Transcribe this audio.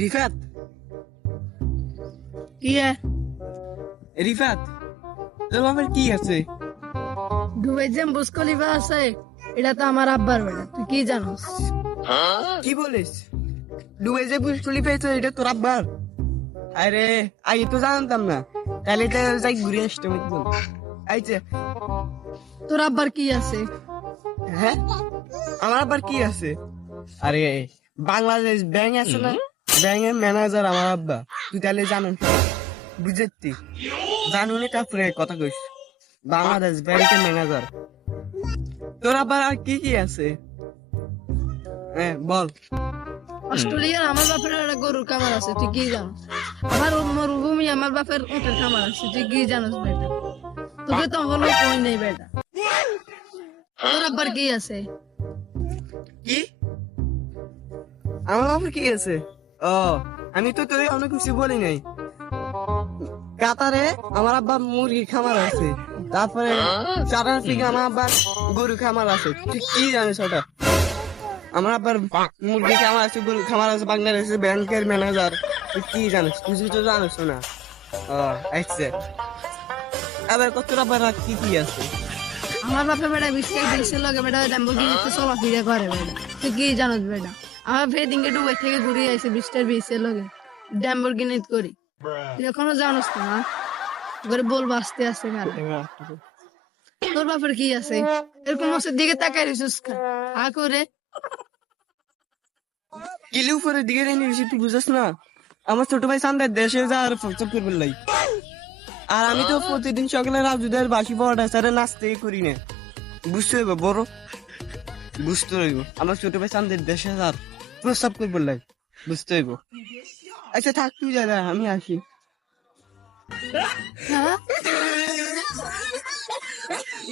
রিফাত কি রিফাত তোর বাবার কি আছে? দুবাই যে বুর্জ খলিফা আছে এটা তো আমার আব্বার বেটা, তুই কি জানোস? কি বলিস? দুবাই যে বুর্জ খলিফা আছে এটা তোর আব্বার? আরে আগে তো জানতাম না, তাহলে তো যাই ঘুরে আসতে হইতো। আইছে তোর আব্বার কি আছে? হ্যাঁ, আমার আব্বার কি আছে? আরে বাংলাদেশ ব্যাংক আছে না, ব্যাংকের ম্যানেজার আমার আব্বা। তুই তাহলে জানিস বুঝেছি, জানুনি তারপরে কথা কইস। বাংলাদেশ ব্যাংকের ম্যানেজার। তোর আব্বার আর কি কি আছে? হ্যাঁ বল। অস্ট্রেলিয়ার আমার বাপের একটা গরুর খামার আছে, তুই কি জানোস? আমার মরুভূমি আমার বাপের উটের খামার আছে, তুই কি জানোস বেটা? তোকে তো হলো কই নেই বেটা। তোর আব্বার কি আছে? কি আমার বাবার কি আছে? ও, আমি তো তোর অনেক কিছু বলি নাই। কাতারে আমার আব্বা মুরগি খামার আছে, তারপরে সাউথ আফ্রিকা আমার আব্বার গরু খামার আছে। তুই কি জানিস ওটা? আমার আব্বার মুরগি খামার আছে, গরু খামার আছে, বাংলাদেশের ব্যাংকের ম্যানেজার। তুই কি জানিস? তুই তো জানিস না। ও আচ্ছা, আবার কত আবার কি কি আছে? আমার বাপের বেটা বিশ্বের লগে বেটা ল্যাম্বরগিনিতে চলাফেরা করে বেটা, তুই কি জানোস বেটা? আমার ফেদিনকে দুবাই থেকে ঘুরে আইছে বিশ্বের লগে ল্যাম্বরগিনি করি, তুই এখনো জানোস না? করে বলবো আস্তে আস্তে মেলা। তোর বাপের কি আছে? এরকম মোষের দিকে তাকাই রিসুস খা করে। কিলি উপরে দিকে নিয়ে তুই বুঝাস না? আমার ছোট ভাই সামনে দেশে যা আর ফকচক করবে লাই। আর আমি তো প্রতিদিন সকালে রাজুদের বাসি পড়া সারে নাচতে করি না। বুঝতে হইব বড়, বুঝতে হইব। আমার ছোট ভাই সামনে দেশে আর প্রস্তাব করবে লাই, বুঝতে হইব। আচ্ছা থাক, তুই যা, আমি আসি। হ্যাঁ